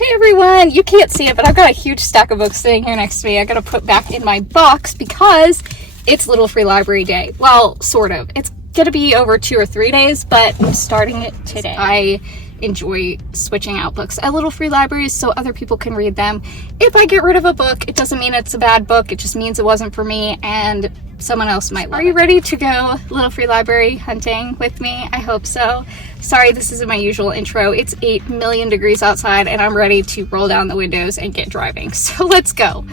Hey everyone, you can't see it, but I've got a huge stack of books sitting here next to me. I gotta put back in my box because it's Little Free Library Day. Well, sort of. It's gonna be over 2 or 3 days, but I'm starting it today. I enjoy switching out books at Little Free Libraries so other people can read them. If I get rid of a book, it doesn't mean it's a bad book. It just means it wasn't for me and someone else might love it. Are you ready to go Little Free Library hunting with me? I hope so. Sorry, this isn't my usual intro. It's 8 million degrees outside and I'm ready to roll down the windows and get driving. So let's go.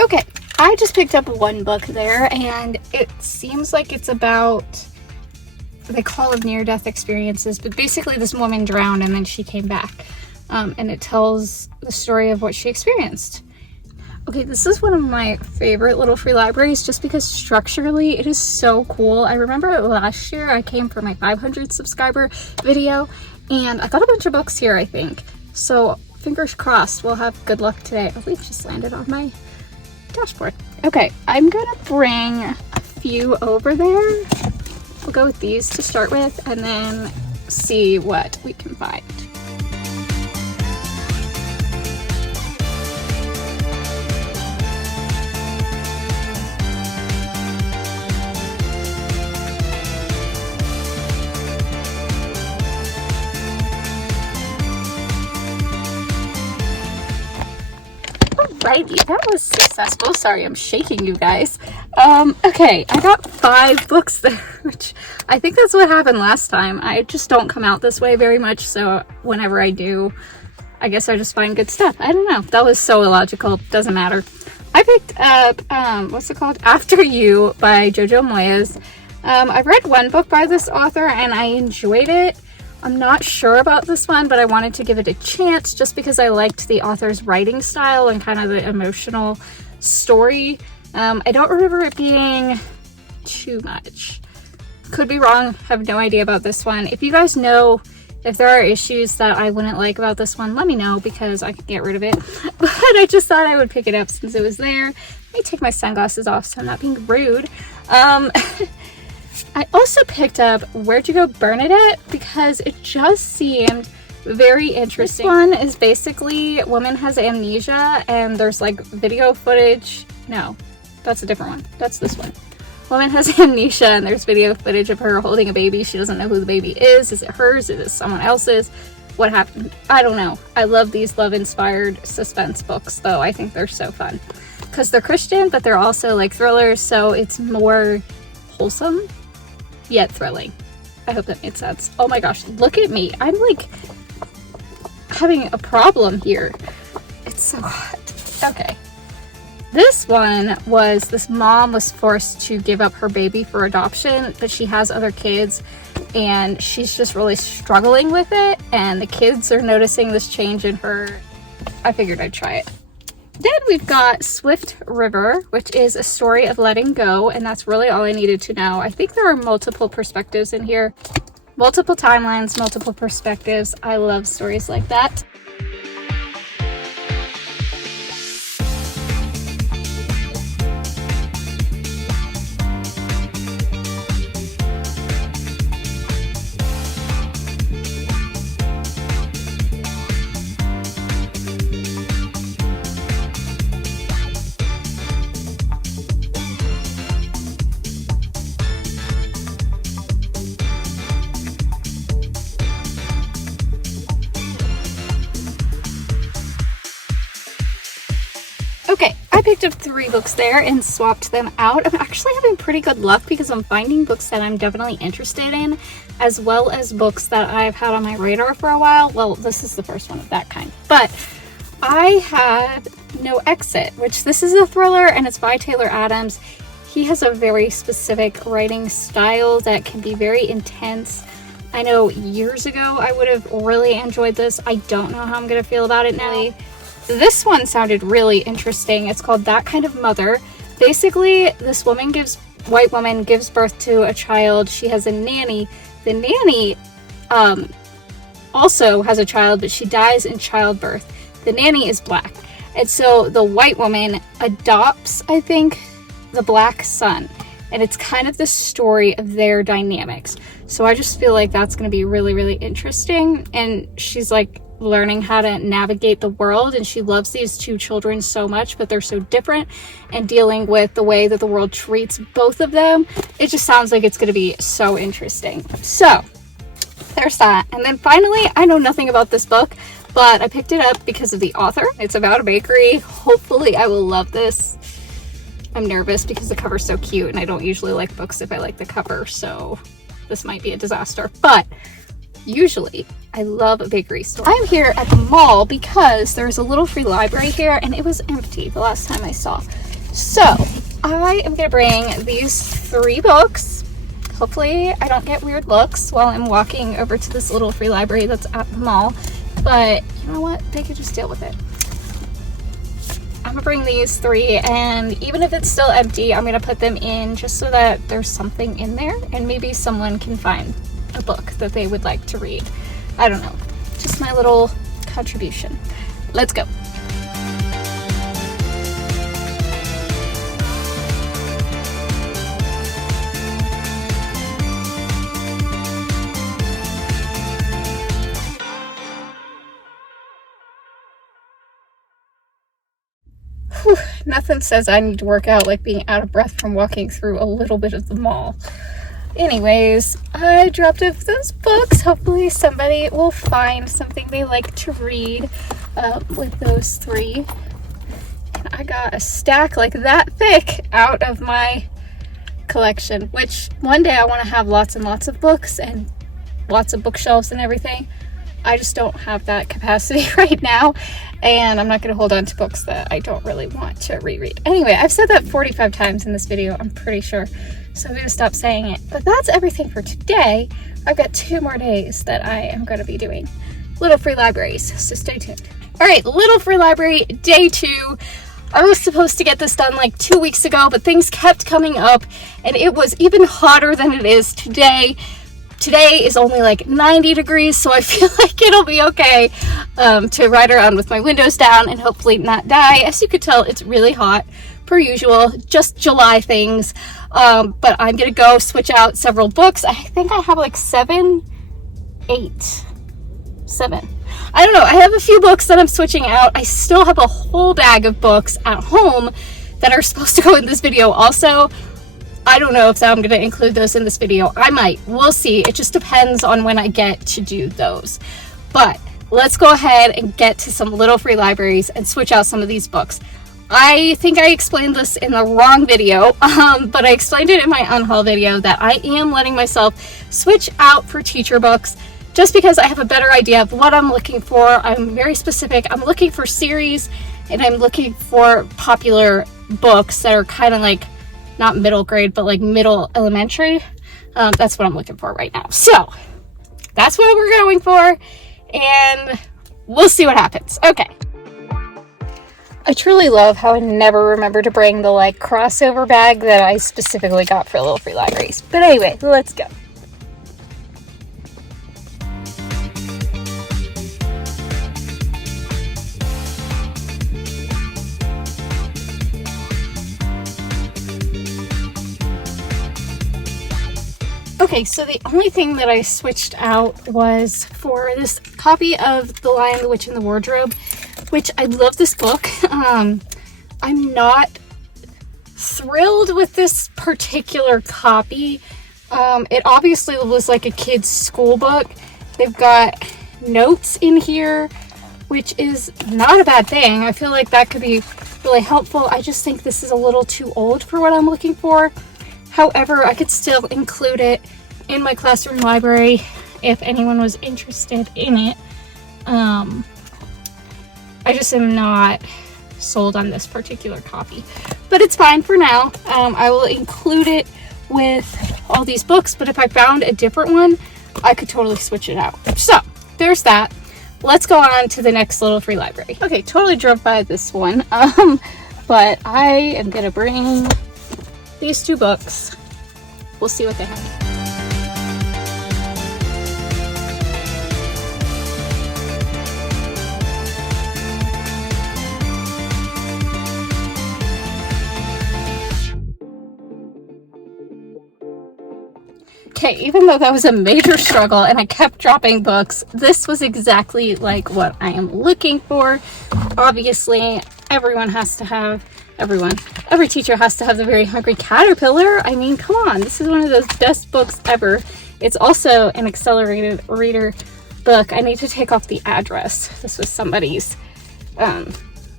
Okay, I just picked up one book there and it seems like it's about, they call it near-death experiences, but basically this woman drowned and then she came back. And it tells the story of what she experienced. Okay, this is one of my favorite Little Free Libraries just because structurally it is so cool. I remember last year I came for my 500 subscriber video and I got a bunch of books here, I think. So fingers crossed we'll have good luck today. Oh, we just landed on my dashboard. Okay, I'm gonna bring a few over there. We'll go with these to start with and then see what we can find. Alrighty, that was successful. Sorry, I'm shaking you guys. Okay, I got 5 books there, which I think that's what happened last time. I just don't come out this way very much, so whenever I do, I guess I just find good stuff. I don't know. That was so illogical. Doesn't matter. I picked up, what's it called? After You by Jojo Moyes. I've read one book by this author and I enjoyed it. I'm not sure about this one, but I wanted to give it a chance just because I liked the author's writing style and kind of the emotional story. I don't remember it being too much. Could be wrong. Have no idea about this one. If you guys know if there are issues that I wouldn't like about this one, let me know because I could get rid of it. But I just thought I would pick it up since it was there. Let me take my sunglasses off so I'm not being rude. I also picked up Where'd You Go, Bernadette, because it just seemed very interesting. This one is basically woman has amnesia and there's like video footage. No, that's a different one. That's this one. Woman has amnesia and there's video footage of her holding a baby. She doesn't know who the baby is. Is it hers? Is it someone else's? What happened? I don't know. I love these love-inspired suspense books though. I think they're so fun because they're Christian, but they're also like thrillers. So it's more wholesome yet thrilling. I hope that made sense. Oh my gosh, look at me. I'm like having a problem here. It's so hot. Okay. This one was this mom was forced to give up her baby for adoption, but she has other kids and she's just really struggling with it and the kids are noticing this change in her. I figured I'd try it. Then we've got Swift River, which is a story of letting go, and that's really all I needed to know. I think there are multiple perspectives in here. Multiple timelines, multiple perspectives. I love stories like that. Okay, I picked up 3 books there and swapped them out. I'm actually having pretty good luck because I'm finding books that I'm definitely interested in, as well as books that I've had on my radar for a while. Well, this is the first one of that kind. But I had No Exit, which this is a thriller and it's by Taylor Adams. He has a very specific writing style that can be very intense. I know years ago I would have really enjoyed this. I don't know how I'm going to feel about it now. This one sounded really interesting. It's called That Kind of Mother. Basically, this white woman gives birth to a child. She has a nanny. The nanny also has a child, but she dies in childbirth. The nanny is black. And so the white woman adopts, I think, the black son. And it's kind of the story of their dynamics. So I just feel like that's going to be really, really interesting. And she's like learning how to navigate the world, and she loves these two children so much, but they're so different, and dealing with the way that the world treats both of them. It just sounds like it's going to be so interesting. So there's that. And then finally, I know nothing about this book, but I picked it up because of the author. It's about a bakery. Hopefully I will love this. I'm nervous because the cover's so cute, and I don't usually like books if I like the cover, so this might be a disaster. But usually I love a bakery store. I'm here at the mall because there's a little free library here, and it was empty the last time I saw. So I am gonna bring these 3 books. Hopefully I don't get weird looks while I'm walking over to this little free library that's at the mall, but you know what, they could just deal with it. I'm gonna bring these 3, and even if it's still empty, I'm gonna put them in just so that there's something in there, and maybe someone can find a book that they would like to read. I don't know, just my little contribution. Let's go. Whew, nothing says I need to work out like being out of breath from walking through a little bit of the mall. Anyways, I dropped off those books. Hopefully somebody will find something they like to read with those 3. And I got a stack like that thick out of my collection, which one day I want to have lots and lots of books and lots of bookshelves and everything. I just don't have that capacity right now, and I'm not going to hold on to books that I don't really want to reread. Anyway, I've said that 45 times in this video, I'm pretty sure, so I'm going to stop saying it. But that's everything for today. I've got 2 more days that I am going to be doing little free libraries, so stay tuned. All right, little free library, day 2. I was supposed to get this done like 2 weeks ago, but things kept coming up, and it was even hotter than it is today. Today is only like 90 degrees, so I feel like it'll be okay to ride around with my windows down and hopefully not die. As you could tell, it's really hot, per usual, just July things. But I'm gonna go switch out several books. I think I have like 7. I don't know, I have a few books that I'm switching out. I still have a whole bag of books at home that are supposed to go in this video also. I don't know if I'm going to include those in this video. I might. We'll see. It just depends on when I get to do those. But let's go ahead and get to some little free libraries and switch out some of these books. I think I explained this in the wrong video, but I explained it in my unhaul video that I am letting myself switch out for teacher books just because I have a better idea of what I'm looking for. I'm very specific. I'm looking for series, and I'm looking for popular books that are kind of like not middle grade, but like middle elementary. That's what I'm looking for right now. So that's what we're going for, and we'll see what happens. Okay. I truly love how I never remember to bring the like crossover bag that I specifically got for little free libraries. But anyway, let's go. Okay, so the only thing that I switched out was for this copy of The Lion, the Witch, and the Wardrobe, which I love this book. I'm not thrilled with this particular copy. It obviously was like a kid's school book. They've got notes in here, which is not a bad thing. I feel like that could be really helpful. I just think this is a little too old for what I'm looking for. However, I could still include it in my classroom library if anyone was interested in it. I just am not sold on this particular copy, but it's fine for now. I will include it with all these books, but if I found a different one, I could totally switch it out. So there's that. Let's go on to the next little free library. Okay, totally drove by this one, but I am gonna bring these 2 books. We'll see what they have. Okay, even though that was a major struggle and I kept dropping books, this was exactly like what I am looking for. Obviously, every teacher has to have the Very Hungry Caterpillar. I mean, come on, this is one of those best books ever. It's also an accelerated reader book. I need to take off the address. This was somebody's,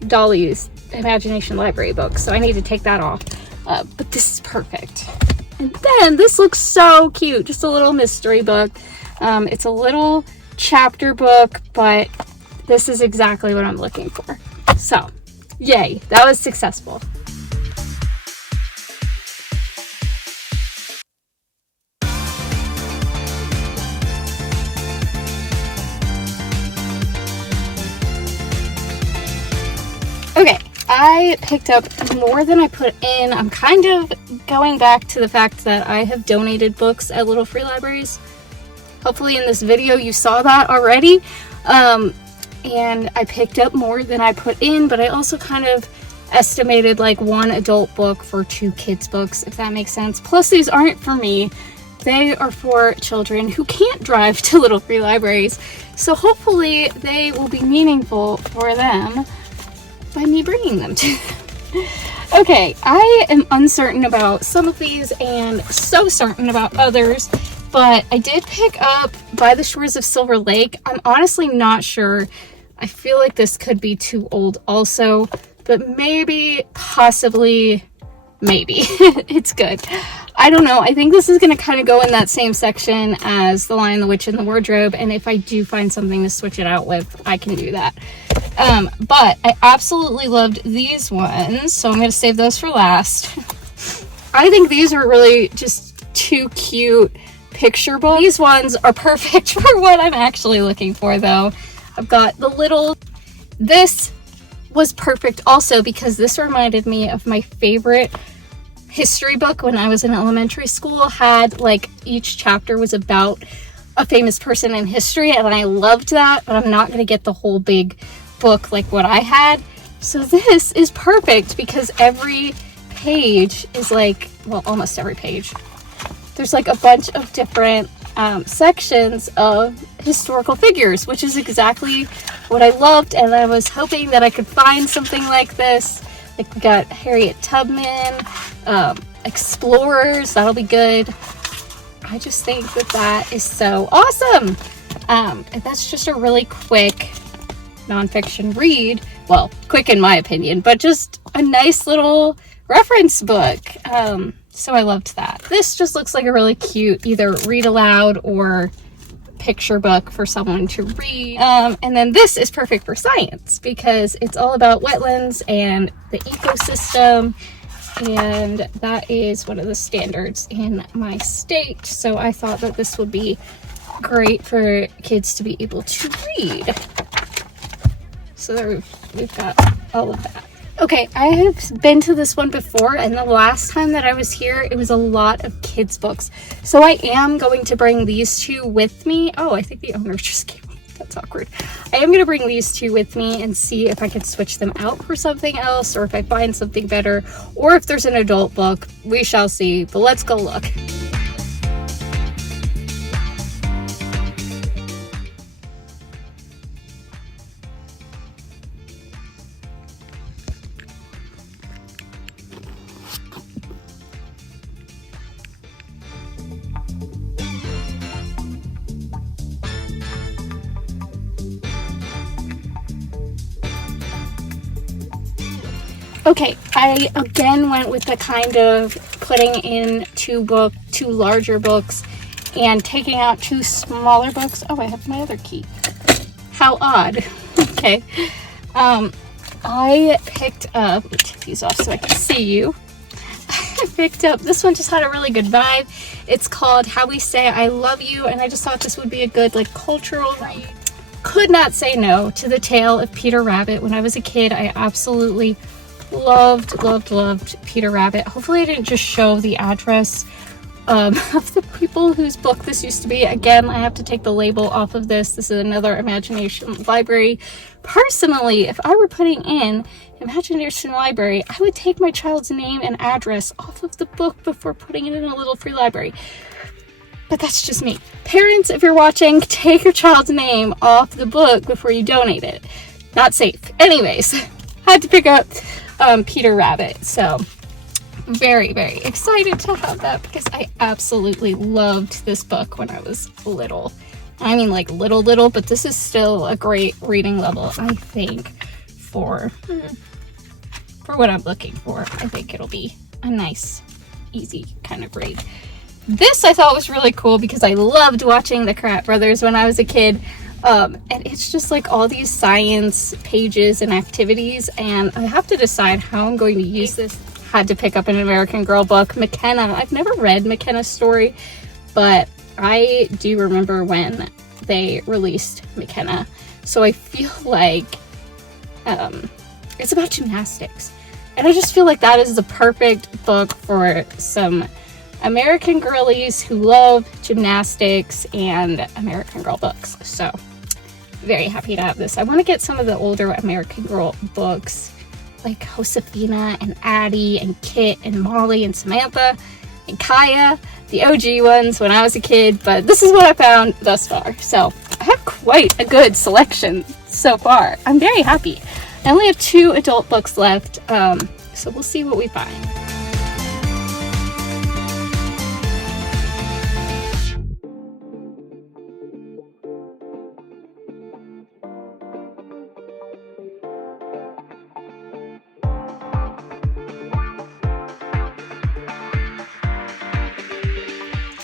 Dolly's Imagination Library book, so I need to take that off. But this is perfect. And then this looks so cute, just a little mystery book. It's a little chapter book, but this is exactly what I'm looking for. So, yay, that was successful. Okay, I picked up more than I put in. I'm kind of going back to the fact that I have donated books at little free libraries. Hopefully in this video you saw that already. And I picked up more than I put in, but I also kind of estimated like 1 adult book for 2 kids books, if that makes sense. Plus these aren't for me. They are for children who can't drive to little free libraries. So hopefully they will be meaningful for them by me bringing them to them. Okay, I am uncertain about some of these and so certain about others, but I did pick up By the Shores of Silver Lake. I'm honestly not sure. I feel like this could be too old also, but maybe, possibly, maybe. It's good. I don't know. I think this is going to kind of go in that same section as The Lion, the Witch, and the Wardrobe, and if I do find something to switch it out with, I can do that. But I absolutely loved these ones, so I'm going to save those for last. I think these are really just 2 cute picture books. These ones are perfect for what I'm actually looking for, though. I've got the little... This was perfect also because this reminded me of my favorite history book when I was in elementary school. Had, like, each chapter was about a famous person in history, and I loved that, but I'm not going to get the whole big book like what I had. So this is perfect because every page is like, well, almost every page, there's like a bunch of different sections of historical figures, which is exactly what I loved, and I was hoping that I could find something like this. Like, we got Harriet Tubman, explorers, that'll be good. I just think that that is so awesome. And that's just a really quick nonfiction read. Well, quick in my opinion, but just a nice little reference book. So I loved that. This just looks like a really cute either read aloud or picture book for someone to read. And then this is perfect for science because it's all about wetlands and the ecosystem, and that is one of the standards in my state. So I thought that this would be great for kids to be able to read. So there we've got all of that. Okay, I have been to this one before, and the last time that I was here, it was a lot of kids' books. So I am going to bring these 2 with me. Oh, I think the owner just came. That's awkward. I am going to bring these 2 with me and see if I could switch them out for something else, or if I find something better, or if there's an adult book. We shall see, but let's go look. Okay, I again went with the kind of putting in 2 larger books and taking out 2 smaller books. Oh, I have my other key. How odd. Okay. I picked up, let me take these off so I can see you. I picked up, this one just had a really good vibe. It's called How We Say I Love You, and I just thought this would be a good like cultural read. Could not say no to The Tale of Peter Rabbit. When I was a kid, I absolutely loved Peter Rabbit. Hopefully I didn't just show the address of the people whose book this used to be. Again, I have to take the label off of this. This is another Imagination Library. Personally, if I were putting in Imagination Library, I would take my child's name and address off of the book before putting it in a little free library. but that's just me. Parents, if you're watching, take your child's name off the book before you donate it. Not safe. Anyways, had to pick up Peter Rabbit, so very, very excited to have that because I absolutely loved this book when I was little. I mean, like little, but this is still a great reading level, I think, for what I'm looking for. I think it'll be a nice, easy kind of read. This I thought was really cool because I loved watching the Krat Brothers when I was a kid. And it's just like all these science pages and activities, and I have to decide how I'm going to use this. Had to pick up an American Girl book. McKenna, I've never read McKenna's story, but I do remember when they released McKenna. So I feel like it's about gymnastics. And I just feel like that is the perfect book for some American girlies who love gymnastics and American Girl books. So very happy to have this. I want to get some of the older American Girl books like Josefina and Addie and Kit and Molly and Samantha and Kaya, the OG ones when I was a kid, but this is what I found thus far. So I have quite a good selection so far. I'm very happy. I only have 2 adult books left, so we'll see what we find.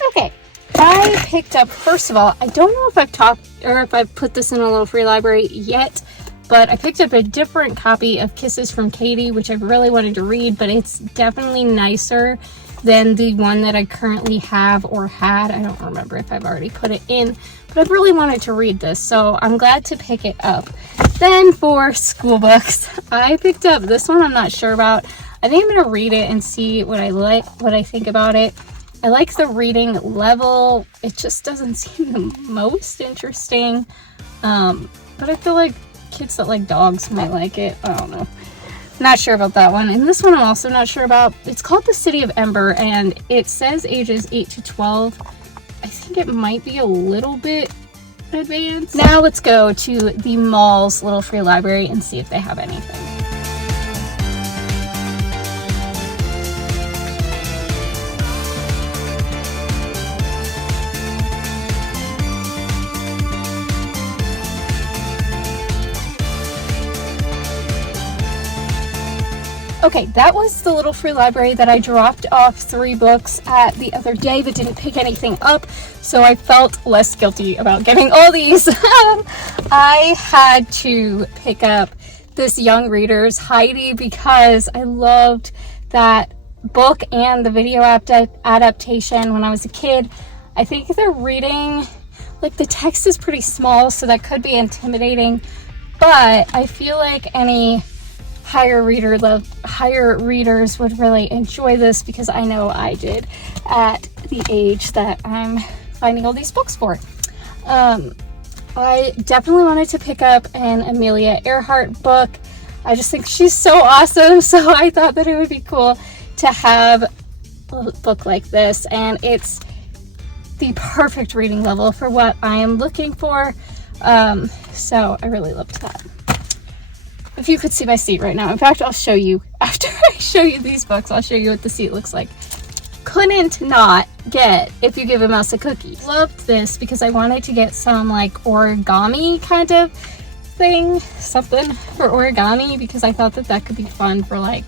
Okay, I picked up, first of all, I don't know if I've talked or if I've put this in a little free library yet, but I picked up a different copy of Kisses from Katie, which I've really wanted to read, but it's definitely nicer than the one that I currently have or had. I don't remember if I've already put it in, but I've really wanted to read this, so I'm glad to pick it up. Then for school books, I picked up this one I'm not sure about. I think I'm going to read it and see what I like, what I think about it. I like the reading level. It just doesn't seem the most interesting, but I feel like kids that like dogs might like it. I don't know. Not sure about that one. And this one I'm also not sure about. It's called The City of Ember, and it says ages 8 to 12. I think it might be a little bit advanced. Now let's go to the mall's little free library and see if they have anything. Okay, that was the little free library that I dropped off 3 books at the other day that didn't pick anything up, so I felt less guilty about getting all these. I had to pick up this Young Readers Heidi because I loved that book and the video adaptation when I was a kid. I think the reading, like the text is pretty small, so that could be intimidating, but I feel like any higher readers would really enjoy this because I know I did at the age that I'm finding all these books for. I definitely wanted to pick up an Amelia Earhart book. I just think she's so awesome, so I thought that it would be cool to have a book like this, and it's the perfect reading level for what I am looking for, so I really loved that. If you could see my seat right now. In fact, I'll show you. After I show you these books, I'll show you what the seat looks like. Couldn't not get If You Give a Mouse a Cookie. Loved this because I wanted to get some like origami kind of thing. Something for origami because I thought that that could be fun for like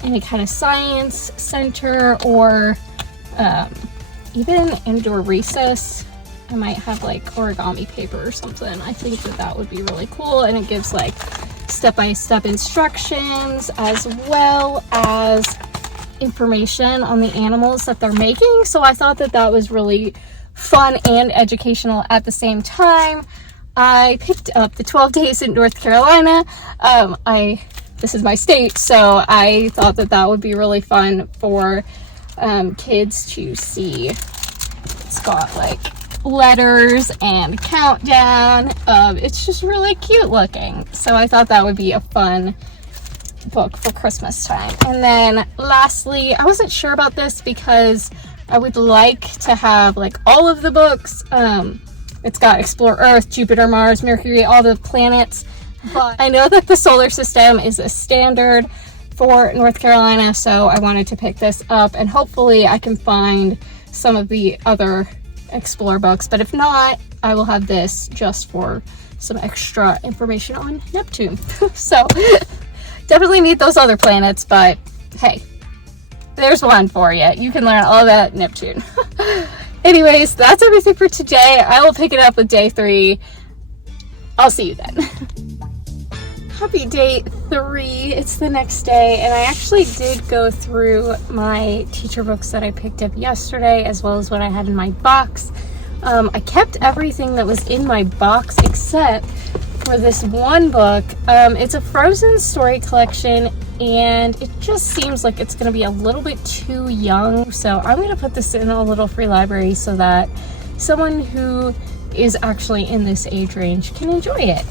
any kind of science center or even indoor recess. I might have like origami paper or something. I think that that would be really cool, and it gives like step-by-step instructions as well as information on the animals that they're making. So I thought that that was really fun and educational at the same time. I picked up the 12 Days in North Carolina. This is my state, so I thought that that would be really fun for kids to see. It's got like letters and countdown. It's just really cute looking, so I thought that would be a fun book for Christmas time. And then lastly, I wasn't sure about this because I would like to have like all of the books. It's got Explore Earth, Jupiter, Mars, Mercury, all the planets. But I know that the solar system is a standard for North Carolina, so I wanted to pick this up, and hopefully I can find some of the other Explore books. But if not, I will have this just for some extra information on Neptune. So definitely need those other planets, but hey, there's one for you. You can learn all about Neptune. Anyways, that's everything for today. I will pick it up with day 3. I'll see you then. Happy day 3. It's the next day, and I actually did go through my teacher books that I picked up yesterday, as well as what I had in my box. I kept everything that was in my box except for this one book. It's a Frozen story collection, and it just seems like it's going to be a little bit too young. So I'm going to put this in a little free library so that someone who is actually in this age range can enjoy it.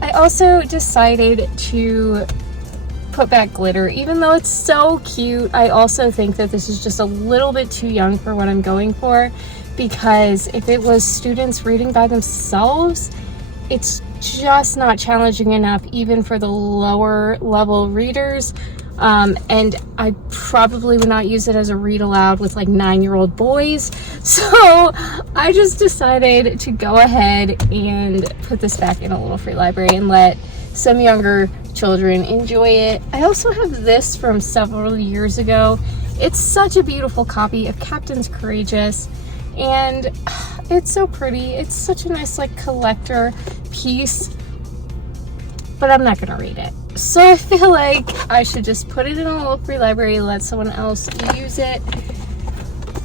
I also decided to put back glitter. Even though it's so cute, I also think that this is just a little bit too young for what I'm going for, because if it was students reading by themselves, it's just not challenging enough even for the lower level readers. And I probably would not use it as a read aloud with like 9-year-old boys. So I just decided to go ahead and put this back in a little free library and let some younger children enjoy it. I also have this from several years ago. It's such a beautiful copy of Captain's Courageous, and it's so pretty. It's such a nice like collector piece, but I'm not gonna read it. So I feel like I should just put it in a little free library, let someone else use it.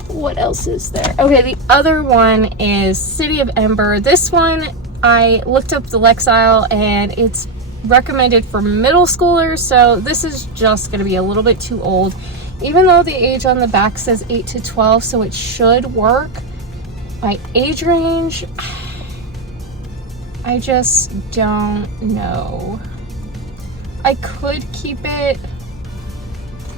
What else is there? Okay, the other one is City of Ember. This one, I looked up the Lexile, and it's recommended for middle schoolers, so this is just going to be a little bit too old, even though the age on the back says 8 to 12, so it should work. My age range, I just don't know. I could keep it,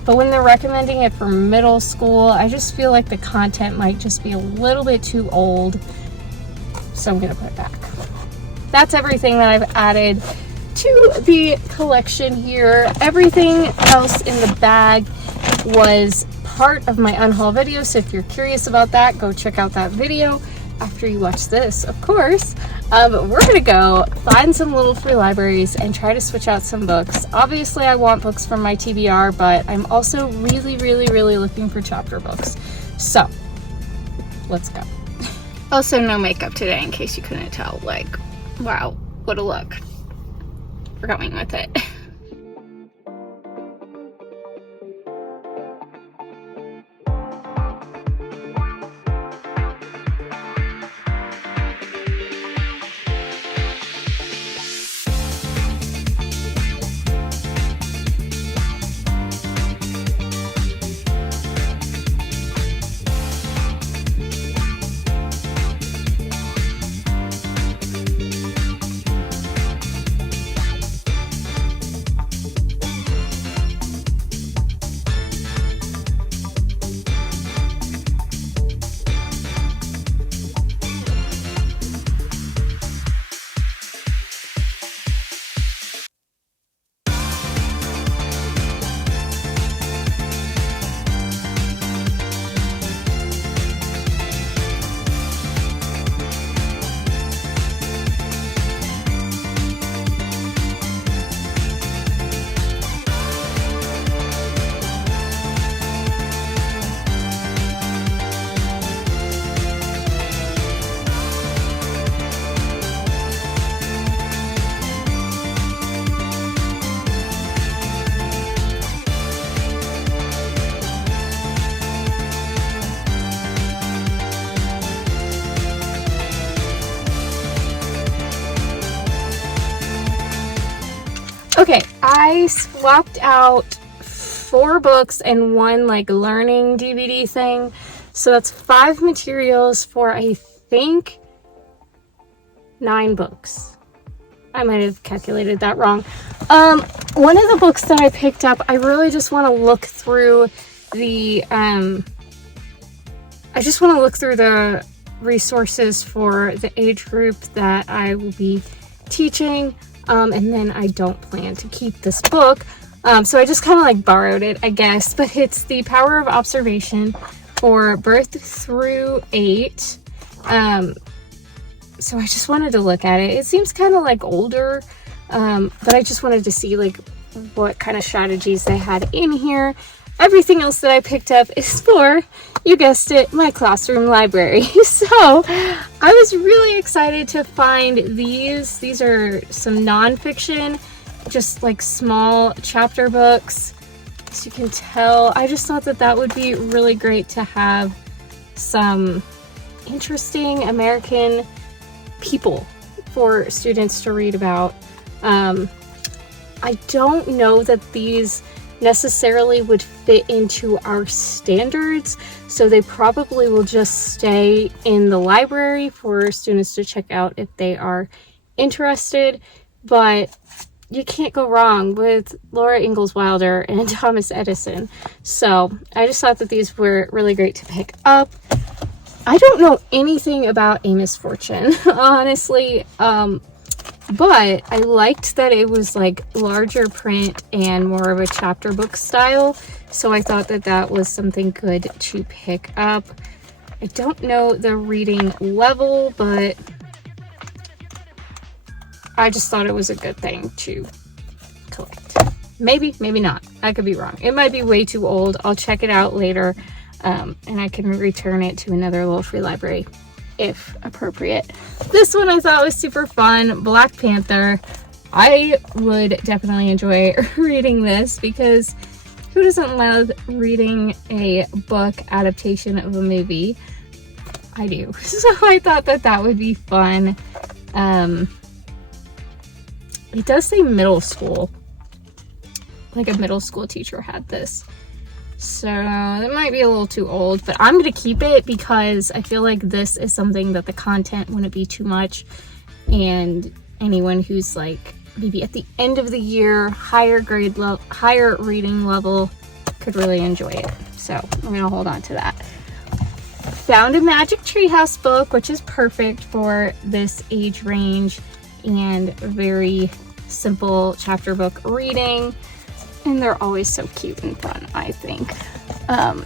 but when they're recommending it for middle school, I just feel like the content might just be a little bit too old, so I'm gonna put it back. That's everything that I've added to the collection here. Everything else in the bag was part of my unhaul video, so if you're curious about that, go check out that video after you watch this, of course. We're gonna go find some little free libraries and try to switch out some books. Obviously I want books from my TBR, but I'm also really looking for chapter books. So let's go. Also no makeup today, in case you couldn't tell. Like, wow, what a look. We're going with it. Okay, I swapped out 4 books and 1 like learning DVD thing. So that's 5 materials for, I think, 9 books. I might have calculated that wrong. One of the books that I picked up, I really just want to look through the I just want to look through the resources for the age group that I will be teaching, and then I don't plan to keep this book, so I just kind of like borrowed it, I guess. But it's The Power of Observation for birth through 8. So I just wanted to look at it. It seems kind of like older, but I just wanted to see like what kind of strategies they had in here. Everything else that I picked up is for, you guessed it, my classroom library. So I was really excited to find these. These are some nonfiction, just like small chapter books. As you can tell, I just thought that that would be really great to have some interesting American people for students to read about. I don't know that these necessarily would fit into our standards, so they probably will just stay in the library for students to check out if they are interested. But you can't go wrong with Laura Ingalls Wilder and Thomas Edison, so I just thought that these were really great to pick up. I don't know anything about Amos Fortune, honestly, but I liked that it was like larger print and more of a chapter book style, so I thought that that was something good to pick up. I don't know the reading level, but I just thought it was a good thing to collect. Maybe, maybe not. I could be wrong. It might be way too old. I'll check it out later, and I can return it to another little free library if appropriate. This one I thought was super fun, Black Panther. I would definitely enjoy reading this because who doesn't love reading a book adaptation of a movie? I do. So I thought that that would be fun. It does say middle school. Like a middle school teacher had this. So it might be a little too old, but I'm going to keep it because I feel like this is something that the content wouldn't be too much, and anyone who's like maybe at the end of the year, higher reading level could really enjoy it. So I'm going to hold on to that. Found a Magic Treehouse book, which is perfect for this age range, and very simple chapter book reading. And they're always so cute and fun, I think. I'll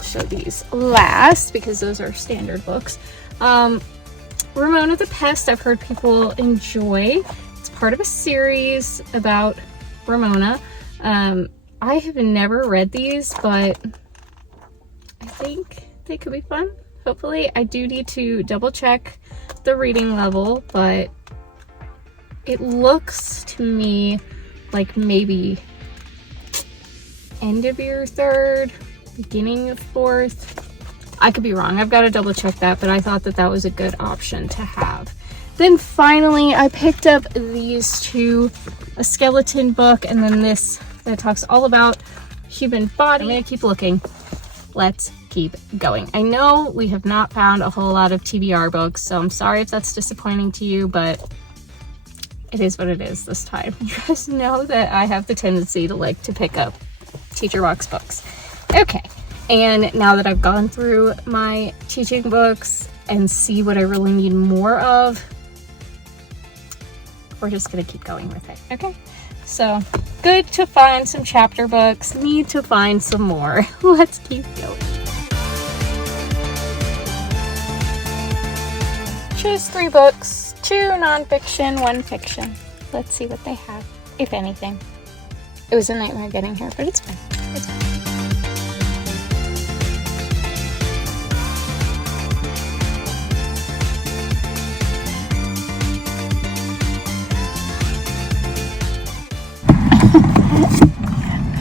show these last because those are standard books. Ramona the Pest, I've heard people enjoy. It's part of a series about Ramona. I have never read these, but I think they could be fun. Hopefully. I do need to double check the reading level, but it looks to me like maybe end of year 3rd, beginning of 4th. I could be wrong. I've got to double check that, but I thought that that was a good option to have. Then finally, I picked up these two, a skeleton book, and then this that talks all about human body. I'm going to keep looking. Let's keep going. I know we have not found a whole lot of TBR books, so I'm sorry if that's disappointing to you, but it is what it is this time. You guys know that I have the tendency to like to pick up teacher box books. Okay, and now that I've gone through my teaching books and see what I really need more of, we're just gonna keep going with it. Okay, so good to find some chapter books, need to find some more. Let's keep going. Choose 3 books, 2 nonfiction, 1 fiction. Let's see what they have, if anything. It was a nightmare getting here, but it's fine. It's fine.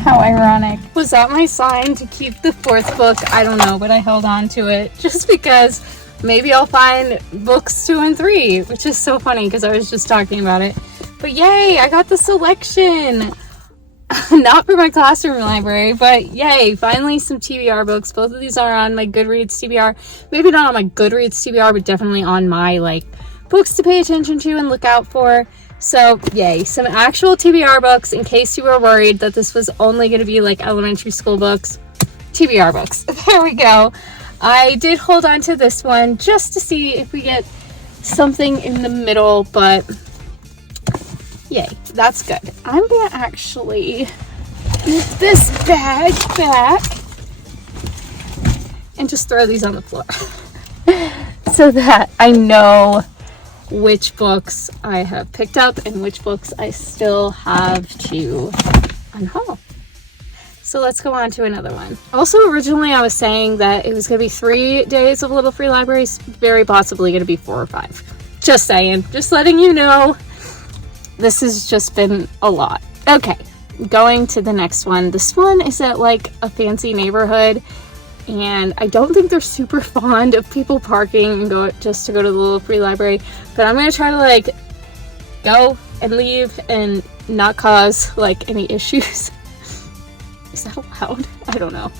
How ironic. Was that my sign to keep the 4th book? I don't know, but I held on to it just because maybe I'll find books 2 and 3, which is so funny because I was just talking about it. But yay, I got the selection. Not for my classroom library, but yay, finally some TBR books. Both of these are on my Goodreads TBR. Maybe not on my Goodreads TBR, but definitely on my like books to pay attention to and look out for. So yay, some actual TBR books in case you were worried that this was only going to be like elementary school books. TBR books. There we go. I did hold on to this one just to see if we get something in the middle, but yay, that's good. I'm gonna actually move this bag back and just throw these on the floor so that I know which books I have picked up and which books I still have to unhaul. So let's go on to another one. Also, originally I was saying that it was going to be 3 days of Little Free Libraries, very possibly going to be 4 or 5. Just saying, just letting you know, this has just been a lot. Okay, going to the next one. This one is at like a fancy neighborhood, and I don't think they're super fond of people parking and go just to go to the Little Free Library, but I'm gonna try to like go and leave and not cause like any issues. Is that allowed? I don't know.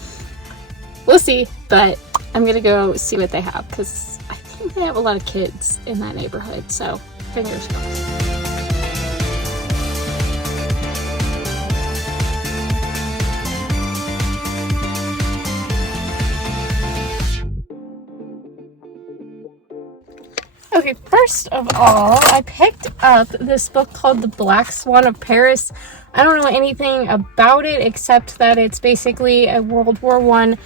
We'll see, but I'm gonna go see what they have because I think they have a lot of kids in that neighborhood, so fingers crossed. Okay, first of all, I picked up this book called The Black Swan of Paris. I don't know anything about it except that it's basically a World War I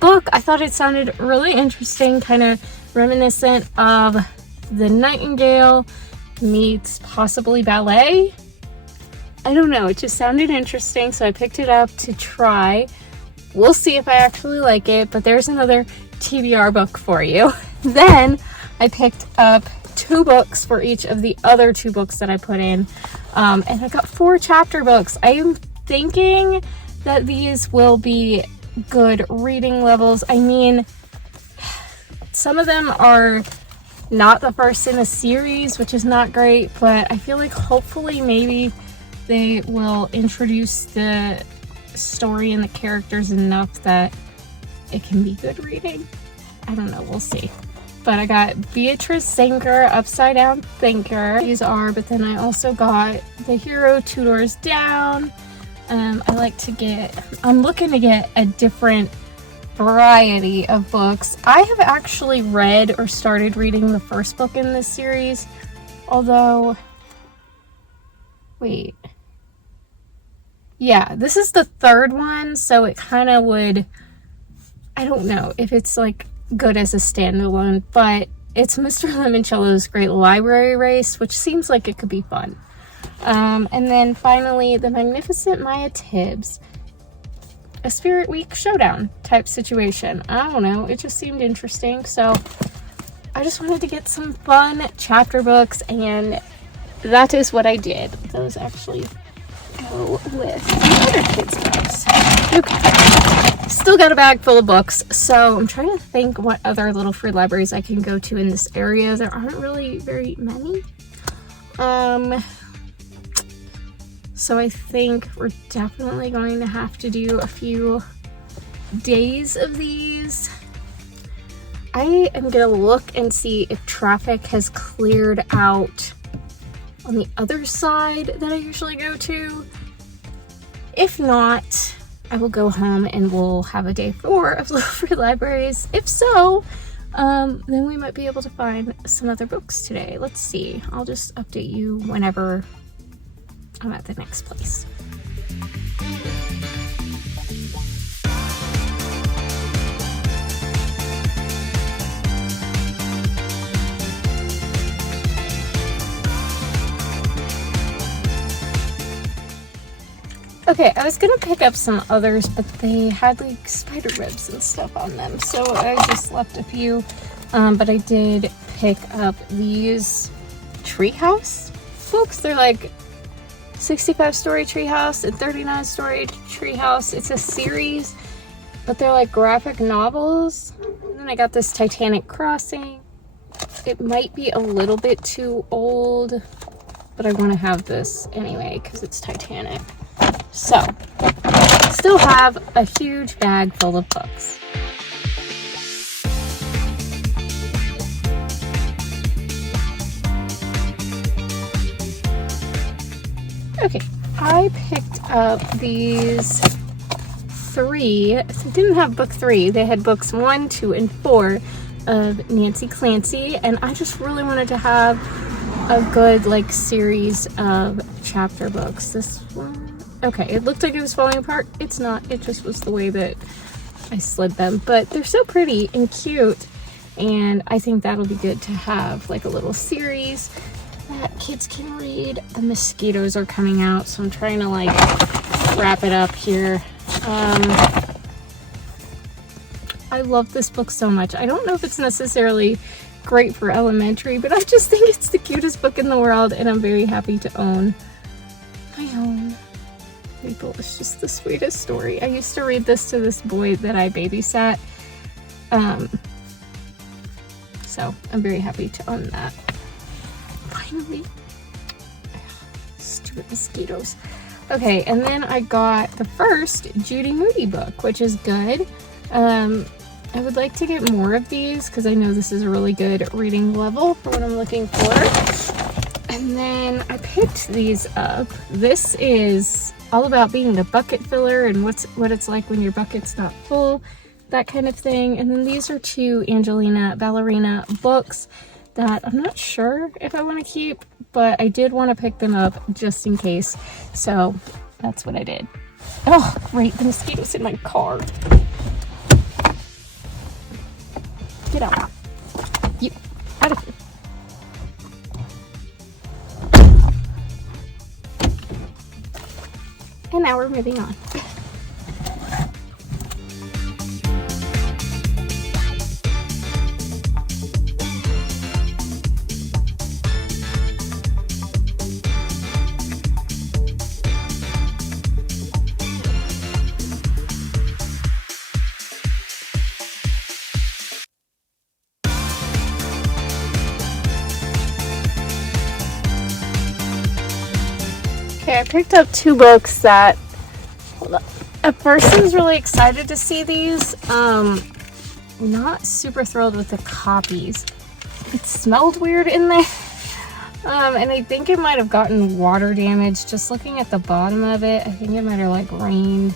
book. I thought it sounded really interesting, kind of reminiscent of The Nightingale meets possibly ballet. I don't know, it just sounded interesting, so I picked it up to try. We'll see if I actually like it, but there's another TBR book for you. Then I picked up 2 books for each of the other 2 books that I put in, and I got 4 chapter books. I am thinking that these will be good reading levels. I mean, some of them are not the first in a series, which is not great, but I feel like hopefully maybe they will introduce the story and the characters enough that it can be good reading. I don't know, we'll see. But I got Beatrice Zinker, Upside Down Thinker. These are, but then I also got The Hero, Two Doors Down. I'm looking to get a different variety of books. I have actually read or started reading the first book in this series, although, wait. Yeah, this is the 3rd one, so it kind of would, I don't know if it's like good as a standalone, but it's Mr. Limoncello's Great Library Race, which seems like it could be fun. And then finally, The Magnificent Maya Tibbs, a Spirit Week showdown type situation. I don't know, it just seemed interesting, so I just wanted to get some fun chapter books, and that is what I did. Those actually go with other kids' books. Okay, still got a bag full of books, so I'm trying to think what other Little Free Libraries I can go to in this area. There aren't really very many. So I think we're definitely going to have to do a few days of these. I am gonna look and see if traffic has cleared out on the other side that I usually go to. If not, I will go home and we'll have a day 4 of Little Free Libraries. If so, then we might be able to find some other books today. Let's see. I'll just update you whenever I'm at the next place. Okay, I was gonna pick up some others, but they had like spider webs and stuff on them, so I just left a few. But I did pick up these treehouse books. They're like 65-story treehouse and 39-story treehouse. It's a series, but they're like graphic novels. And then I got this Titanic Crossing. It might be a little bit too old, but I want to have this anyway because it's Titanic. So, still have a huge bag full of books. Okay, I picked up these 3. So they didn't have book 3. They had books 1, 2, and 4 of Nancy Clancy, and I just really wanted to have a good like series of chapter books. This one, okay, it looked like it was falling apart. It's not. It just was the way that I slid them, but they're so pretty and cute, and I think that'll be good to have like a little series that kids can read. The mosquitoes are coming out, so I'm trying to like wrap it up here. I love this book so much. I don't know if it's necessarily great for elementary, but I just think it's the cutest book in the world, and I'm very happy to own my own. Maple is just the sweetest story. I used to read this to this boy that I babysat. So I'm very happy to own that. Finally. Stupid mosquitoes. Okay, and then I got the first Judy Moody book, which is good. I would like to get more of these because I know this is a really good reading level for what I'm looking for. And then I picked these up. This is all about being a bucket filler and what it's like when your bucket's not full, that kind of thing. And then these are 2 Angelina Ballerina books that I'm not sure if I want to keep, but I did want to pick them up just in case. So that's what I did. Oh, great, the mosquitoes in my car. Get out. You, out of here. And now we're moving on. Okay, I picked up 2 books that, hold up. At first I was really excited to see these. Not super thrilled with the copies. It smelled weird in there. And I think it might have gotten water damage. Just looking at the bottom of it, I think it might have like rained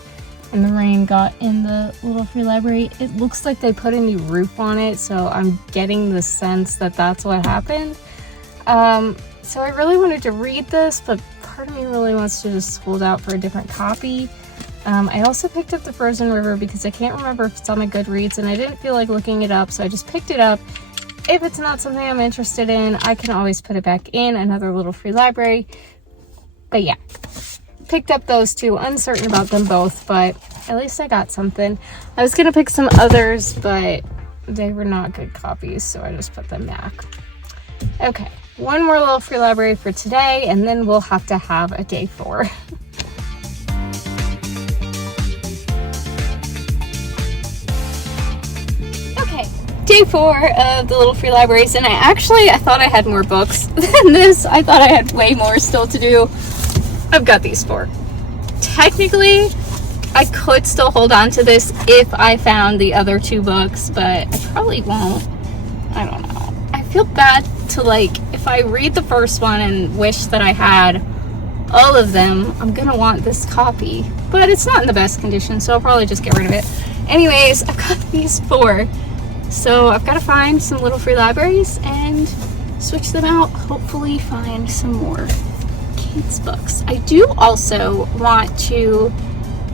and the rain got in the little free library. It looks like they put a new roof on it, so I'm getting the sense that that's what happened. So I really wanted to read this, but part of me really wants to just hold out for a different copy. I also picked up The Frozen River because I can't remember if it's on my Goodreads, and I didn't feel like looking it up, so I just picked it up. If it's not something I'm interested in, I can always put it back in another little free library. But yeah, picked up those 2. Uncertain about them both, but at least I got something. I was gonna pick some others, but they were not good copies, so I just put them back. Okay, one more little free library for today, and then we'll have to have a day 4. Okay, day 4 of the little free libraries, and I thought I had more books than this. I thought I had way more still to do. I've got these 4. Technically, I could still hold on to this if I found the other 2 books, but I probably won't. I don't know. I feel bad to like, if I read the first one and wish that I had all of them, I'm gonna want this copy, but it's not in the best condition, so I'll probably just get rid of it. Anyways, I've got these 4, so I've got to find some little free libraries and switch them out, hopefully find some more kids books. I do also want to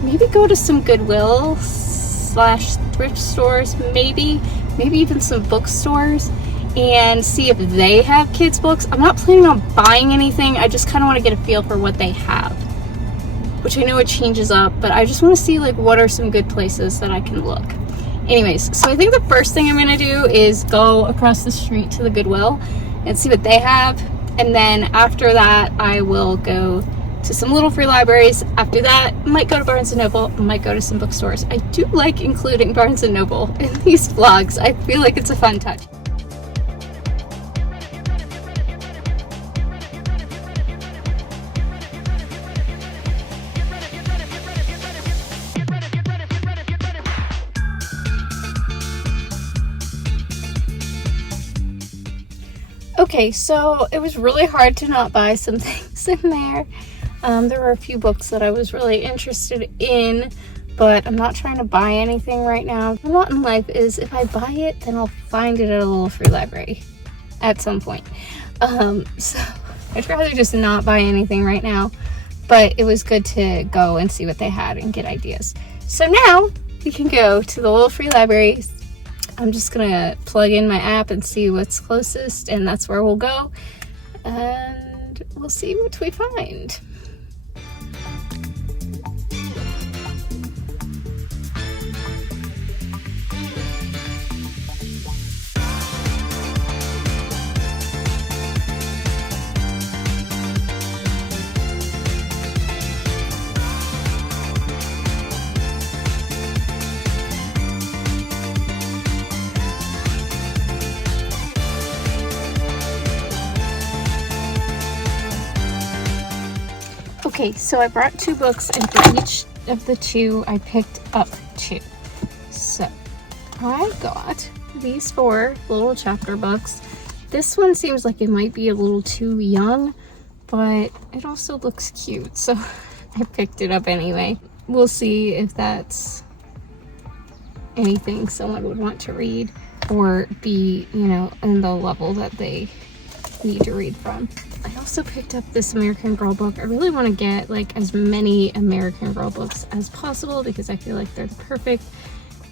maybe go to some Goodwill / thrift stores, maybe even some bookstores, and see if they have kids books. I'm not planning on buying anything. I just kind of want to get a feel for what they have, which I know it changes up, but I just want to see like what are some good places that I can look. Anyways, so I think the first thing I'm going to do is go across the street to the Goodwill and see what they have, and then after that I will go to some little free libraries. After that, I might go to Barnes & Noble, might go to some bookstores. I do like including Barnes & Noble in these vlogs. I feel like it's a fun touch. Okay, so it was really hard to not buy some things in there. There were a few books that I was really interested in, but I'm not trying to buy anything right now. What I want in life is if I buy it, then I'll find it at a little free library at some point. So I'd rather just not buy anything right now, but it was good to go and see what they had and get ideas. So now we can go to the little free libraries. I'm just gonna plug in my app and see what's closest, and that's where we'll go, and we'll see what we find. Okay, so I brought 2 books, and for each of the 2, I picked up 2. So I got these 4 little chapter books. This one seems like it might be a little too young, but it also looks cute, so I picked it up anyway. We'll see if that's anything someone would want to read or be, you know, in the level that they need to read from. I also picked up this American Girl book. I really want to get like as many American Girl books as possible because I feel like they're the perfect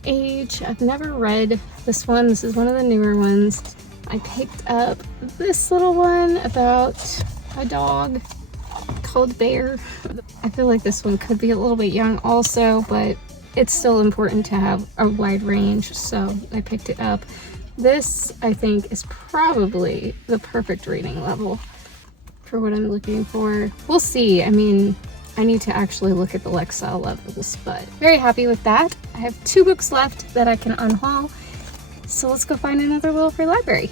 age. I've never read this one. This is one of the newer ones. I picked up this little one about a dog called Bear. I feel like this one could be a little bit young also, but it's still important to have a wide range, so I picked it up. This, I think, is probably the perfect reading level for what I'm looking for. We'll see. I mean, I need to actually look at the Lexile levels, but very happy with that. I have 2 books left that I can unhaul, so let's go find another little free library.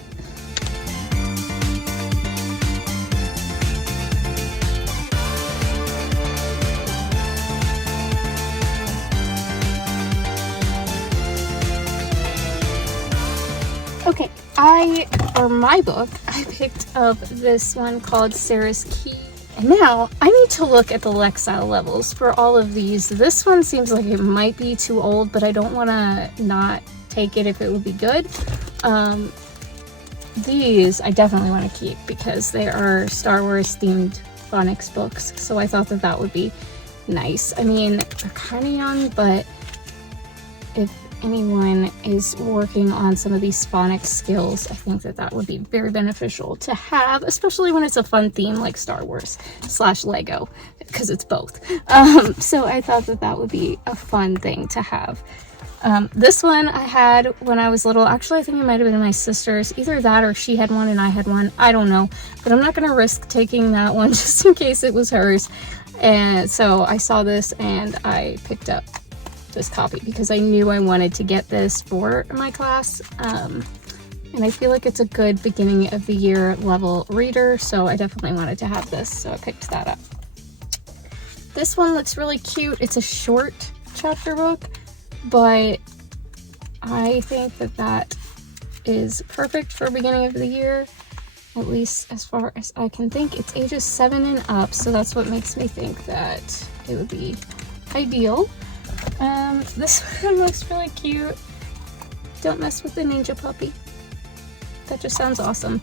Okay, for my book, I picked up this one called Sarah's Key. And now I need to look at the Lexile levels for all of these. This one seems like it might be too old, but I don't want to not take it if it would be good. These I definitely want to keep because they are Star Wars themed phonics books. So I thought that that would be nice. I mean, they're kind of young, but if anyone is working on some of these phonics skills, I think that that would be very beneficial to have, especially when it's a fun theme like Star Wars / Lego, because it's both. So I thought that that would be a fun thing to have. This one I had when I was little. Actually, I think it might have been my sister's. Either that or she had one and I had one. I don't know. But I'm not going to risk taking that one just in case it was hers. And so I saw this and I picked up this copy because I knew I wanted to get this for my class. And I feel like it's a good beginning of the year level reader. So I definitely wanted to have this. So I picked that up. This one looks really cute. It's a short chapter book, but I think that that is perfect for beginning of the year, at least as far as I can think. It's ages 7 and up, so that's what makes me think that it would be ideal. This one looks really cute. Don't mess with the ninja puppy. That just sounds awesome.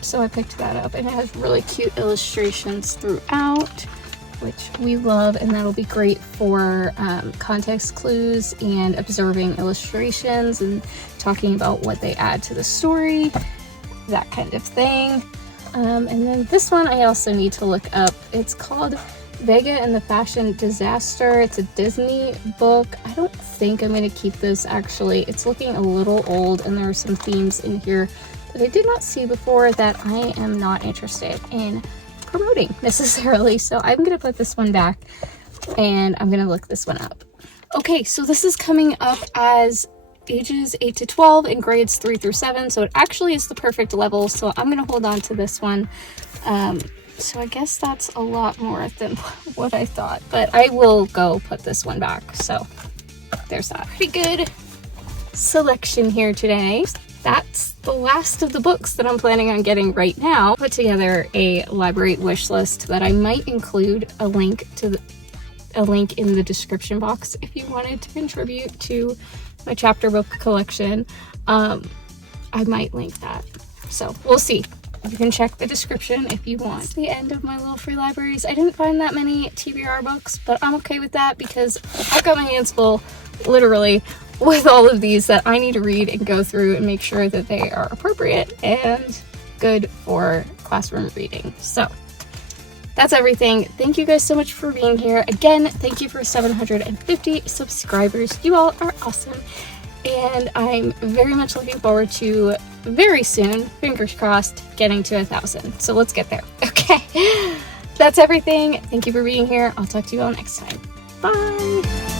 So I picked that up, and it has really cute illustrations throughout, which we love, and that'll be great for context clues and observing illustrations and talking about what they add to the story, that kind of thing. And then this one I also need to look up. It's called Vega and the Fashion Disaster. It's a Disney book. I don't think I'm going to keep this, actually. It's looking a little old, and there are some themes in here that I did not see before that I am not interested in promoting necessarily. So I'm going to put this one back, and I'm going to look this one up. Okay, so this is coming up as ages 8 to 12 and grades 3 through 7. So it actually is the perfect level. So I'm going to hold on to this one. So I guess that's a lot more than what I thought, but I will go put this one back. So there's that. Pretty good selection here today. That's the last of the books that I'm planning on getting right now. Put together a library wish list that I might include a link to a link in the description box if you wanted to contribute to my chapter book collection. I might link that. So we'll see. You can check the description if you want. It's the end of my little free libraries. I didn't find that many TBR books, but I'm okay with that because I've got my hands full, literally, with all of these that I need to read and go through and make sure that they are appropriate and good for classroom reading. So that's everything. Thank you guys so much for being here. Again, thank you for 750 subscribers. You all are awesome. And I'm very much looking forward to very soon, fingers crossed, getting to 1,000. So let's get there. Okay. That's everything. Thank you for being here. I'll talk to you all next time. Bye.